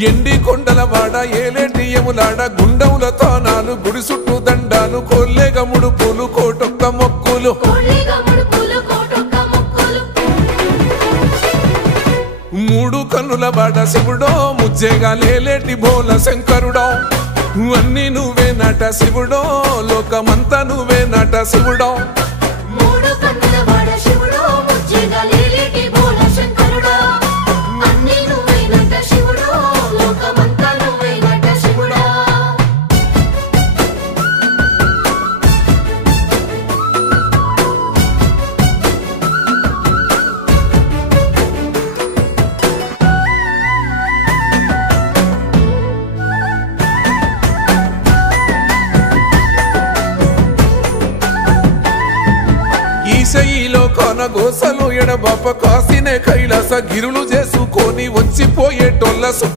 ఎండి కొండలవాడ ఏలేటి యములాడ గుండముల తానాలు గుడి చుట్టూ దండాలు కొల్లేగ ముడుపులు కోటొక్క మొక్కులు మూడు కన్నుల బాట శివుడో ముజ్జేగా లేలేటి బోల శంకరుడో అన్ని నువ్వే నట శివుడో లోకమంతా నువ్వే నట శివుడో ఈశయిలో కొన గోసలు ఎడబాప కాసినే కైలాస గిరులు చేసుకొని వచ్చిపోయేటోళ్ళ